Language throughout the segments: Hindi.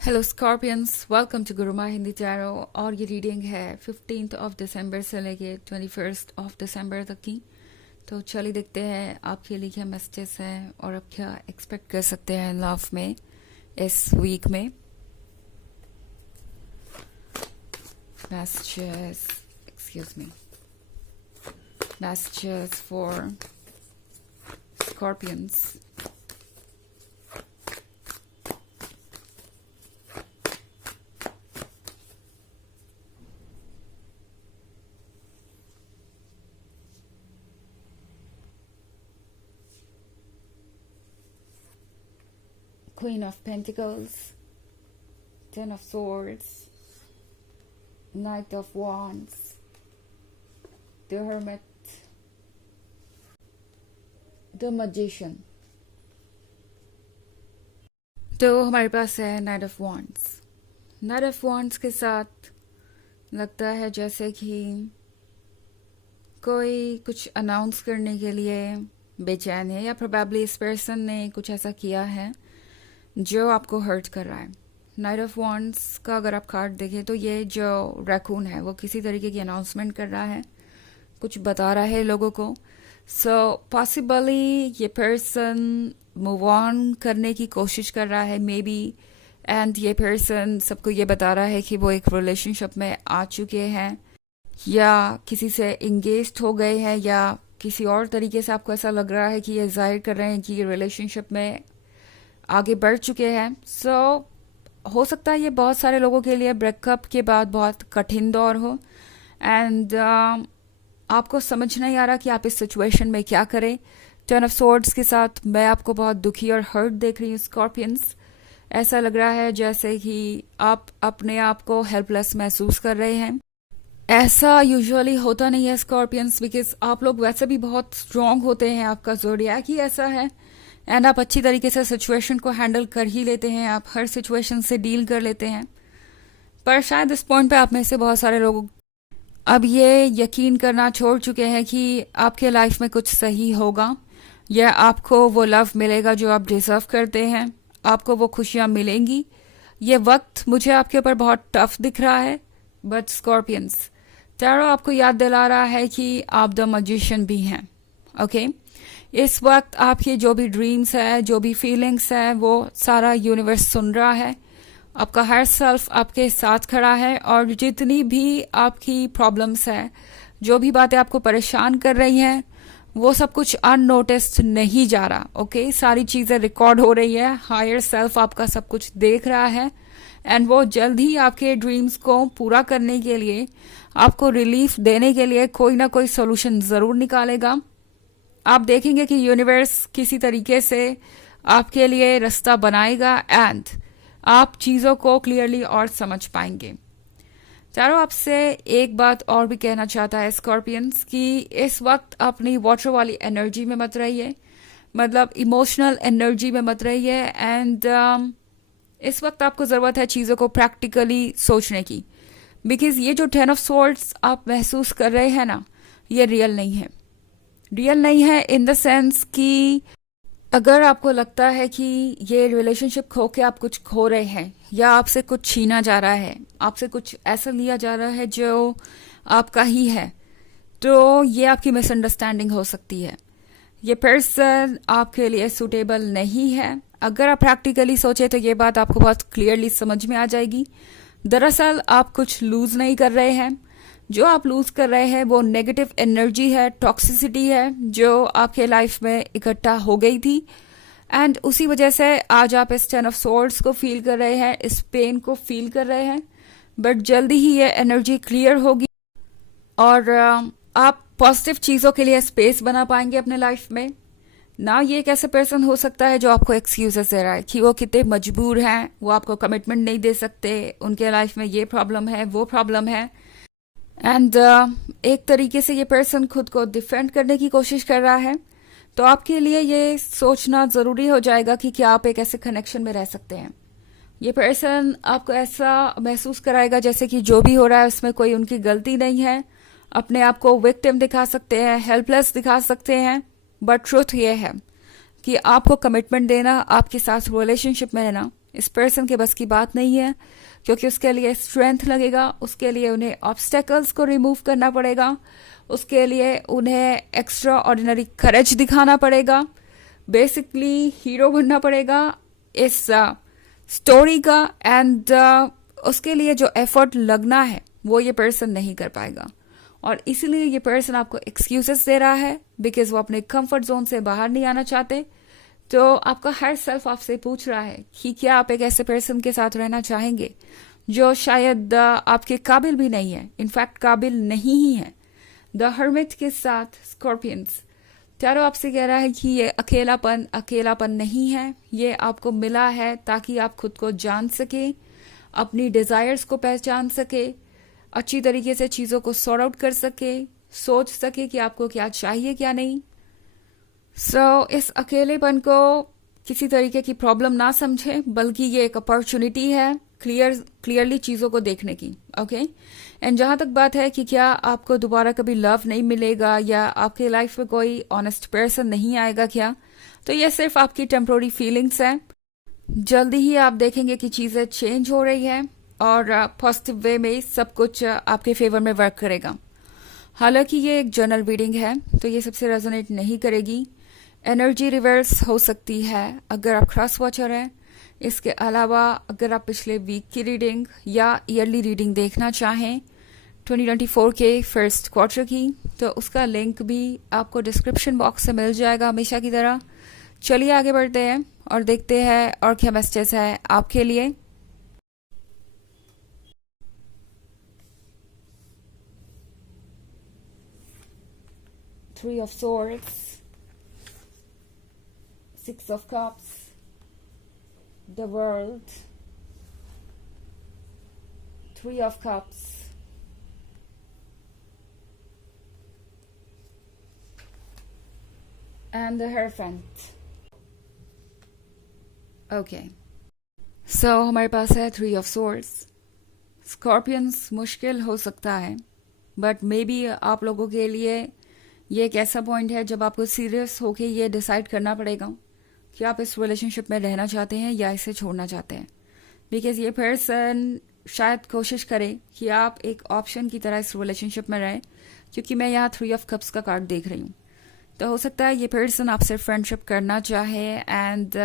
Hello Scorpions, welcome to Guruma Hindi tarot. और ये रीडिंग है 15th ऑफ दिसंबर से लेके 21st ऑफ दिसंबर तक की। तो चलिए देखते हैं आपके लिए क्या मैसेजेस हैं और आप क्या एक्सपेक्ट कर सकते हैं लव में इस वीक में। Messages, excuse me, messages for scorpions. Queen of Pentacles, Ten of Swords, Knight of Wands, the Hermit, the Magician। तो हमारे पास है night of wands. Night of wands के साथ लगता है जैसे कि कोई कुछ अनाउंस करने के लिए बेचैन है, या प्रोबेबली इस पर्सन ने कुछ ऐसा किया है जो आपको हर्ट कर रहा है। नाइट ऑफ वॉन्ड्स का अगर आप कार्ड देखें तो ये जो रैकून है वो किसी तरीके की अनाउंसमेंट कर रहा है, कुछ बता रहा है लोगों को। सो पॉसिबली ये पर्सन मूव ऑन करने की कोशिश कर रहा है मे बी, एंड ये पर्सन सबको ये बता रहा है कि वो एक रिलेशनशिप में आ चुके हैं या किसी से इंगेज्ड हो गए हैं, या किसी और तरीके से आपको ऐसा लग रहा है कि ये जाहिर कर रहे हैं कि ये रिलेशनशिप में आगे बढ़ चुके हैं। सो हो सकता है ये बहुत सारे लोगों के लिए ब्रेकअप के बाद बहुत कठिन दौर हो, एंड आपको समझ नहीं आ रहा कि आप इस सिचुएशन में क्या करें। टेन ऑफ सोर्ड्स के साथ मैं आपको बहुत दुखी और हर्ट देख रही हूँ स्कॉर्पियंस। ऐसा लग रहा है जैसे कि आप अपने आप को हेल्पलेस महसूस कर रहे हैं। ऐसा यूजुअली होता नहीं है स्कॉर्पियंस, बिकॉज आप लोग वैसे भी बहुत स्ट्रांग होते हैं, आपका ज़ोडिएक ही ऐसा है, एंड आप अच्छी तरीके से सिचुएशन को हैंडल कर ही लेते हैं, आप हर सिचुएशन से डील कर लेते हैं। पर शायद इस पॉइंट पे आप में से बहुत सारे लोग अब ये यकीन करना छोड़ चुके हैं कि आपके लाइफ में कुछ सही होगा, या आपको वो लव मिलेगा जो आप डिजर्व करते हैं, आपको वो खुशियाँ मिलेंगी। ये वक्त मुझे आपके ऊपर बहुत टफ दिख रहा है, बट स्कॉर्पियंस टैरो आपको याद दिला रहा है कि आप द मैजिशियन भी हैं। ओके इस वक्त आपके जो भी ड्रीम्स है, जो भी फीलिंग्स है, वो सारा यूनिवर्स सुन रहा है। आपका हर सेल्फ आपके साथ खड़ा है, और जितनी भी आपकी प्रॉब्लम्स है, जो भी बातें आपको परेशान कर रही हैं, वो सब कुछ अननोटिस्ड नहीं जा रहा। ओके सारी चीज़ें रिकॉर्ड हो रही है, हायर सेल्फ आपका सब कुछ देख रहा है, एंड वो जल्द ही आपके ड्रीम्स को पूरा करने के लिए, आपको रिलीफ देने के लिए कोई ना कोई सोल्यूशन ज़रूर निकालेगा। आप देखेंगे कि यूनिवर्स किसी तरीके से आपके लिए रास्ता बनाएगा, एंड आप चीज़ों को क्लियरली और समझ पाएंगे। चारों आपसे एक बात और भी कहना चाहता है स्कॉर्पियंस कि इस वक्त अपनी वाटर वाली एनर्जी में मत रहिए, मतलब इमोशनल एनर्जी में मत रहिए, एंड इस वक्त आपको ज़रूरत है चीज़ों को प्रैक्टिकली सोचने की, बिकॉज ये जो 10 ऑफ सोर्ड्स आप महसूस कर रहे हैं ना, ये रियल नहीं है। रियल नहीं है इन द सेंस कि अगर आपको लगता है कि ये रिलेशनशिप खो के आप कुछ खो रहे हैं, या आपसे कुछ छीना जा रहा है, आपसे कुछ ऐसा लिया जा रहा है जो आपका ही है, तो ये आपकी मिसअंडरस्टैंडिंग हो सकती है। ये पर्सन आपके लिए सूटेबल नहीं है। अगर आप प्रैक्टिकली सोचे तो ये बात आपको बहुत क्लियरली समझ में आ जाएगी। दरअसल आप कुछ लूज नहीं कर रहे हैं, जो आप लूज कर रहे हैं वो नेगेटिव एनर्जी है, टॉक्सिसिटी है, जो आपके लाइफ में इकट्ठा हो गई थी, एंड उसी वजह से आज आप इस 10 ऑफ सोर्ड्स को फील कर रहे हैं, इस पेन को फील कर रहे हैं। बट जल्दी ही ये एनर्जी क्लियर होगी, और आप पॉजिटिव चीज़ों के लिए स्पेस बना पाएंगे अपने लाइफ में ना। ये एक ऐसा पर्सन हो सकता है जो आपको एक्सक्यूजेस दे रहा है कि वो कितने मजबूर हैं, वो आपको कमिटमेंट नहीं दे सकते, उनके लाइफ में ये प्रॉब्लम है, वो प्रॉब्लम है, एंड एक तरीके से ये पर्सन खुद को डिफेंड करने की कोशिश कर रहा है। तो आपके लिए ये सोचना ज़रूरी हो जाएगा कि क्या आप एक ऐसे कनेक्शन में रह सकते हैं। ये पर्सन आपको ऐसा महसूस कराएगा जैसे कि जो भी हो रहा है उसमें कोई उनकी गलती नहीं है, अपने आप को विक्टिम दिखा सकते हैं, हेल्पलेस दिखा सकते हैं। बट ट्रुथ ये है कि आपको कमिटमेंट देना, आपके साथ रिलेशनशिप में रहना इस पर्सन के बस की बात नहीं है, क्योंकि उसके लिए स्ट्रेंथ लगेगा, उसके लिए उन्हें ऑब्स्टेकल्स को रिमूव करना पड़ेगा, उसके लिए उन्हें एक्स्ट्रा ऑर्डिनरी करेज दिखाना पड़ेगा, बेसिकली हीरो बनना पड़ेगा इस स्टोरी का। एंड उसके लिए जो एफर्ट लगना है वो ये पर्सन नहीं कर पाएगा, और इसीलिए ये पर्सन आपको एक्सक्यूजेस दे रहा है, बिकॉज वो अपने कंफर्ट जोन से बाहर नहीं आना चाहते। तो आपका हर सेल्फ आपसे पूछ रहा है कि क्या आप एक ऐसे पर्सन के साथ रहना चाहेंगे जो शायद आपके काबिल भी नहीं है, इनफैक्ट काबिल नहीं ही है। द हर्मिट के साथ स्कॉर्पियंस, टैरो आपसे कह रहा है कि ये अकेलापन नहीं है, ये आपको मिला है ताकि आप खुद को जान सके, अपनी डिजायर्स को पहचान सके, अच्छी तरीके से चीज़ों को सॉर्ट आउट कर सके, सोच सके कि आपको क्या चाहिए क्या नहीं। इस अकेलेपन को किसी तरीके की प्रॉब्लम ना समझे, बल्कि ये एक अपॉर्चुनिटी है क्लियरली चीज़ों को देखने की। ओके, एंड जहाँ तक बात है कि क्या आपको दोबारा कभी लव नहीं मिलेगा या आपके लाइफ में कोई ऑनेस्ट पर्सन नहीं आएगा क्या, तो ये सिर्फ आपकी टेम्पोररी फीलिंग्स है। जल्दी ही आप देखेंगे कि चीज़ें चेंज हो रही है और पॉजिटिव वे में सब कुछ आपके फेवर में वर्क करेगा। हालांकि ये एक जनरल रीडिंग है तो ये सबसे रेजोनेट नहीं करेगी, एनर्जी रिवर्स हो सकती है अगर आप क्रॉस वॉचर हैं। इसके अलावा अगर आप पिछले वीक की रीडिंग या ईयरली रीडिंग देखना चाहें 2024 के फर्स्ट क्वार्टर की, तो उसका लिंक भी आपको डिस्क्रिप्शन बॉक्स से मिल जाएगा हमेशा की तरह। चलिए आगे बढ़ते हैं और देखते हैं और क्या मैसेजेस है आपके लिए। Three of Swords, Six of Cups, the World, Three of Cups, and the Hierophant. Okay. हमारे पास है थ्री ऑफ सोर्ड्स। स्कॉर्पियंस मुश्किल हो सकता है, बट मे बी आप लोगों के लिए ये एक ऐसा पॉइंट है जब आपको सीरियस होके ये डिसाइड करना पड़ेगा कि आप इस रिलेशनशिप में रहना चाहते हैं या इसे छोड़ना चाहते हैं। बिकॉज ये पर्सन शायद कोशिश करे कि आप एक ऑप्शन की तरह इस रिलेशनशिप में रहें, क्योंकि मैं यहाँ थ्री ऑफ कप्स का कार्ड देख रही हूँ। तो हो सकता है ये पर्सन आपसे फ्रेंडशिप करना चाहे एंड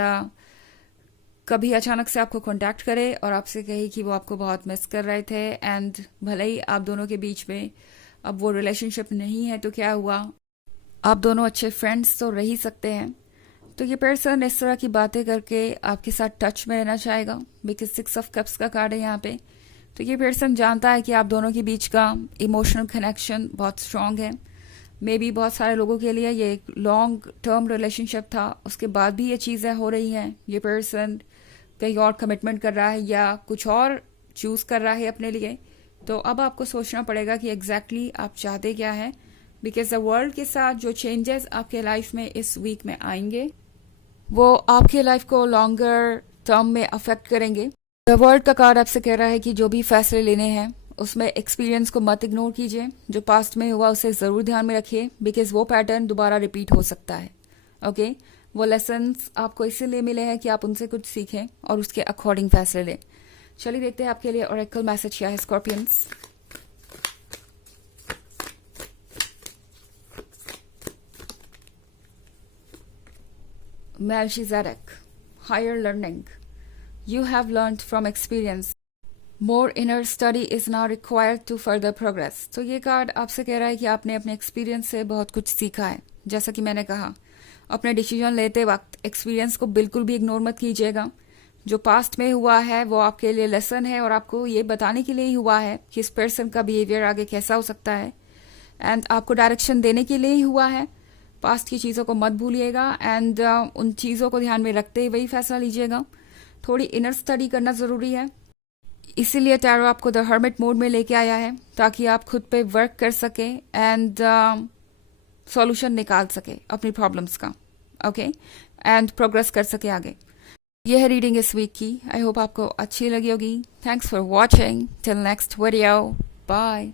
कभी अचानक से आपको कांटेक्ट करे और आपसे कहे कि वो आपको बहुत मिस कर रहे थे, एंड भले ही आप दोनों के बीच में अब वो रिलेशनशिप नहीं है तो क्या हुआ, आप दोनों अच्छे फ्रेंड्स तो रह ही सकते हैं। तो ये पर्सन इस तरह की बातें करके आपके साथ टच में रहना चाहेगा, बिकॉज सिक्स ऑफ कप्स का कार्ड है यहाँ पे। तो ये पर्सन जानता है कि आप दोनों के बीच का इमोशनल कनेक्शन बहुत स्ट्रांग है। मे बी बहुत सारे लोगों के लिए ये एक लॉन्ग टर्म रिलेशनशिप था, उसके बाद भी ये चीज़ें हो रही हैं। ये पर्सन कहीं और कमिटमेंट कर रहा है या कुछ और चूज़ कर रहा है अपने लिए। तो अब आपको सोचना पड़ेगा कि एग्जैक्टली आप चाहते क्या है, बिकॉज द वर्ल्ड के साथ जो चेंजेस आपके लाइफ में इस वीक में आएंगे वो आपके लाइफ को लॉन्गर टर्म में अफेक्ट करेंगे। द वर्ल्ड का कार्ड आपसे कह रहा है कि जो भी फैसले लेने हैं उसमें एक्सपीरियंस को मत इग्नोर कीजिए। जो पास्ट में हुआ उसे ज़रूर ध्यान में रखिए, बिकॉज वो पैटर्न दोबारा रिपीट हो सकता है। ओके, वो लेसन्स आपको इसीलिए मिले हैं कि आप उनसे कुछ सीखें और उसके अकॉर्डिंग फैसले लें। चलिए देखते हैं आपके लिए ओरेकल मैसेज क्या है Scorpions. Melchizedek, higher learning. You have learned from experience. More inner study is now required to further progress. तो ये कार्ड आपसे कह रहा है कि आपने अपने एक्सपीरियंस से बहुत कुछ सीखा है। जैसा कि मैंने कहा, अपने डिसीजन लेते वक्त एक्सपीरियंस को बिल्कुल भी इग्नोर मत कीजिएगा। जो पास्ट में हुआ है वो आपके लिए लेसन है और आपको ये बताने के लिए ही हुआ है कि इस पर्सन का बिहेवियर आगे कैसा हो सकता है, एंड आपको डायरेक्शन देने के लिए ही हुआ है। पास्ट की चीज़ों को मत भूलिएगा एंड उन चीज़ों को ध्यान में रखते हुए ही फैसला लीजिएगा। थोड़ी इनर स्टडी करना ज़रूरी है, इसीलिए टैरो आपको द हर्मिट मोड में लेके आया है ताकि आप खुद पे वर्क कर सके एंड सॉल्यूशन निकाल सके अपनी प्रॉब्लम्स का। ओके, एंड प्रोग्रेस कर सके आगे। यह है रीडिंग इस वीक की। आई होप आपको अच्छी लगी होगी। Thanks for watching. Till next video, bye.